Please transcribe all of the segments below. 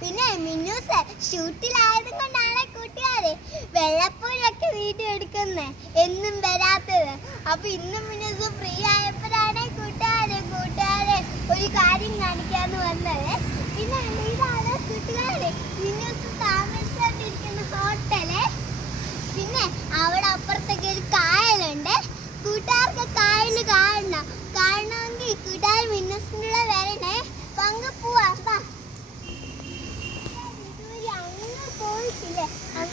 പിന്നെ മിന്നൂസ് ഷൂട്ടിലായത് കൊണ്ടാണ് കൂട്ടുകാരെ വെള്ളപ്പൂരൊക്കെ വീഡിയോ എടുക്കുന്നേ. എന്നും വരാത്തത്. അപ്പൊ ഇന്നും മിന്നൂസ് ഫ്രീ ആയപ്പോഴാണ് കൂട്ടുകാരെ കൂട്ടുകാരെ ഒരു കാര്യം കാണിക്കാന്ന് വന്നത്. പിന്നെ ഇതാണ് കൂട്ടുകാരെ മിന്നൂസ്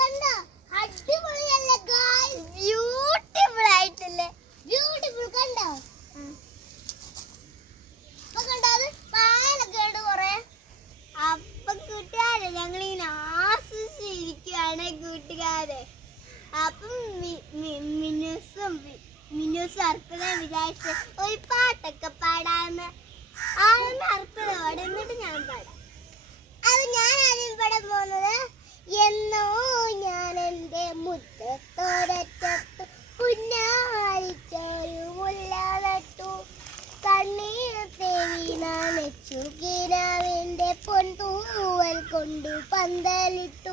കണ്ടോ? ബ്യൂട്ടിഫുൾ ബ്യൂട്ടിഫുൾ കണ്ടോ? കണ്ടോ അപ്പൊ വിചാരിച്ച് ഒരു പാട്ടൊക്കെ പാടാന്ന്. ആദ്യം അർപ്പണോട് എന്നിട്ട് ഞാൻ പാടാം. കൊണ്ടു പന്തലിട്ടു.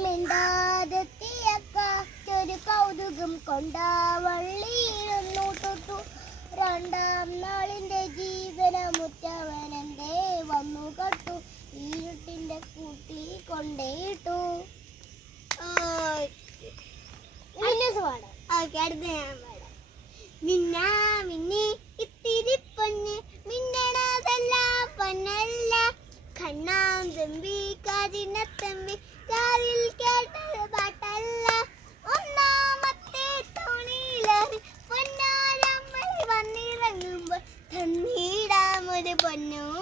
മിണ്ടാതെത്തിയ കാറ്റൊരു കൗതുകം കൊണ്ടാവള്ളിയിരുന്നു തൊട്ടു രണ്ടാം നാളിന്റെ ജീവനമുറ്റവനെന്തേ വന്നു കട്ടു ഇരുട്ടിന്റെ കൂട്ടി കൊണ്ടേയിട്ടു. തന്നീടാം